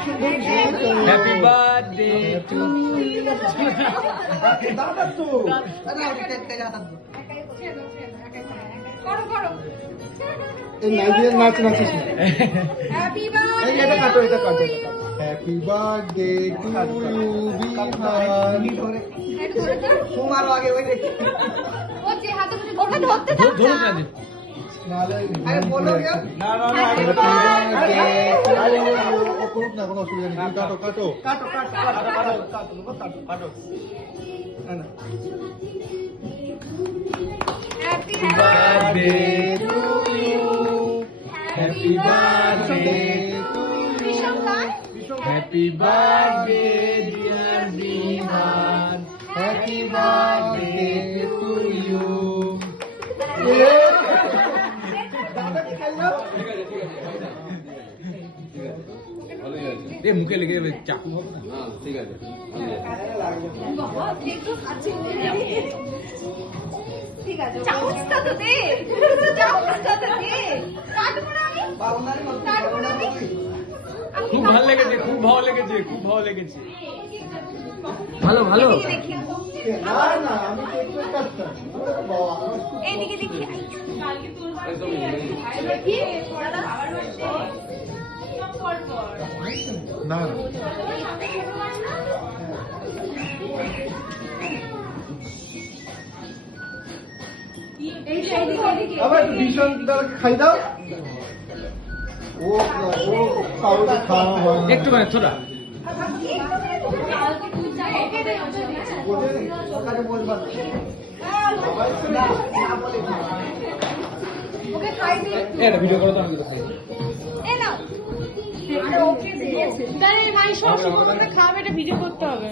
Happy birthday two দাদা তো এই নাইজেরিয়ান নাচ নাচিস না। হ্যাপি এই বার্থডে এটা কাটো এটা কাটো হ্যাপি বার্থডে টু ইউ বিহান তোমারও আগে ওই দেখি ও যে হাতে ওটা ধরতে থাক ধরো না আরে বলো কেউ না না না হ্যাপি বার্থডে ও করুক না কোনো অসুবিধা নেই কাটো কাটো কাটো কাটো কাটো কাটো কাটো কাটো না happy birthday to you happy birthday to you happy birthday dear Bihan happy birthday to you এ মুখে লেগে যাবে চাকু হবে না ঠিক আছে বাবা একটু আছে ঠিক আছে চামচটা তো দে চামচটা তো দে কাটবো না আমি বাউন্ডারি মত কাটবো না আমি খুব ভালো লেগেছে খুব ভালো লেগেছে খুব ভালো লেগেছে ভালো ভালো দেখি না না আমি কেক কাটতাম বাবা এইদিকে দেখি একদমই দেখি দাদা না এই যে এইদিকে আবার একটু ভীষণ দাদাকে খাই দাও ও ও কাউকে খাওয়া হয় না। একটু মানে থোড়া ওখানে বলবা ওকে খাই দে এটা ভিডিও করো তো আমি তো খাই এ নাও ওকে দিয়েছে তাই মাই সব খাবে এটা ভিডিও করতে হবে